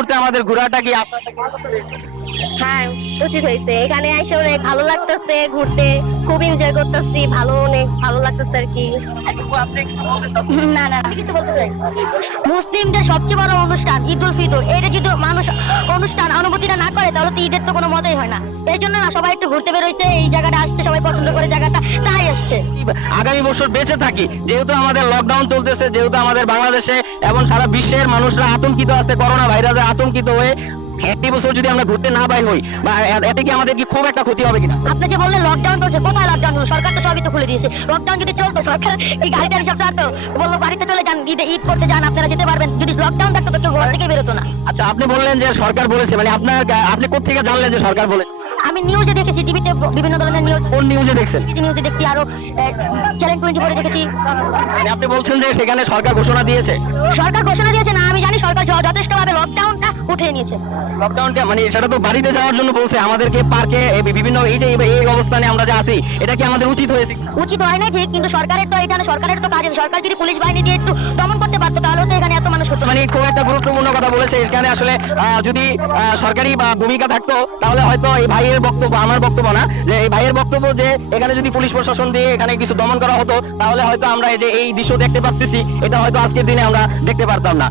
মুহূর্তে আমাদের ঘোরাটা কি হ্যাঁ, উচিত হয়েছে। এখানে এসে অনেক ভালো লাগতেছে, ঘুরতে খুব এনজয় করতেছি, অনেক ভালো লাগতেছে আর কি। না না, আমি কিছু বলতে চাই। মুসলিমদের সবচেয়ে বড় অনুষ্ঠান ঈদ উল ফিতর, এটা যদি মানুষ অনুষ্ঠান অনুভূতিটা না করে তাহলে তো ঈদের তো কোনো মজাই হয় না। এই জন্য না সবাই একটু ঘুরতে বেরোইছে, এই জায়গাটা আসছে, সবাই পছন্দ করে জায়গাটা, তাই আসছে। আগামী বছর বেঁচে থাকি, যেহেতু আমাদের লকডাউন চলতেছে, যেহেতু আমাদের বাংলাদেশে এবং সারা বিশ্বের মানুষরা আতঙ্কিত আছে করোনা ভাইরাসে আতঙ্কিত হয়ে, একটি বছর যদি আমরা ঘুরতে না বাই হই বা এতে কি আমাদের কি খুব একটা ক্ষতি হবে কিনা? আপনি যে বললেন লকডাউন চলছে, কোথায় লকডাউন হলো? সরকার তো সবই তো খুলে দিয়েছে। লকডাউন যদি চলতো, সরকার এই গাড়ি টাড়ি সব ছাড়তো, বললো বাড়িতে চলে যান, ঈদ করতে যান, আপনারা যেতে পারবেন। যদি লকডাউন থাকতো তো কেউ ঘর থেকে বেরোতো না। আচ্ছা, আপনি বললেন যে সরকার বলেছে, মানে আপনি কোত্থেকে জানলেন যে সরকার বলেছে? আমি নিউজে দেখেছি, টিভিতে বিভিন্ন ধরনের নিউজ। কোন নিউজে দেখছেন? নিউজে দেখছি, আরো চ্যানেল 24 দেখেছি। মানে আপনি বলছেন যে সেখানে সরকার ঘোষণা দিয়েছে? সরকার ঘোষণা দিয়েছে না, আমি জানি সরকার যথেষ্ট ভাবে লকডাউনটা উঠিয়ে নিয়েছে। লকডাউনটা মানে সেটা তো বাড়িতে যাওয়ার জন্য বলছে, আমাদেরকে পার্কে বিভিন্ন এই যে এই অবস্থানে আমরা যে আছি, এটা কি আমাদের উচিত হয়েছে? উচিত হয় না ঠিক, কিন্তু সরকারের তো এখানে সরকারের তো কাজ আছে। সরকার যদি পুলিশ বাহিনী দিয়ে একটু দমন করতে পারতো তাহলে তো এখানে এত মানুষ হতো না। মানে খুব একটা গুরুত্বপূর্ণ কথা বলেছে। এখানে আসলে যদি সরকারি বা ভূমিকা থাকতো তাহলে হয়তো এই ভাইয়ের বক্তব্য, আমার বক্তব্য না, যে এই ভাইয়ের বক্তব্য যে এখানে যদি পুলিশ প্রশাসন দিয়ে এখানে কিছু দমন করা হতো তাহলে হয়তো আমরা এই যে এই দৃশ্য দেখতে পারতেছি, এটা হয়তো আজকের দিনে আমরা দেখতে পারতাম না।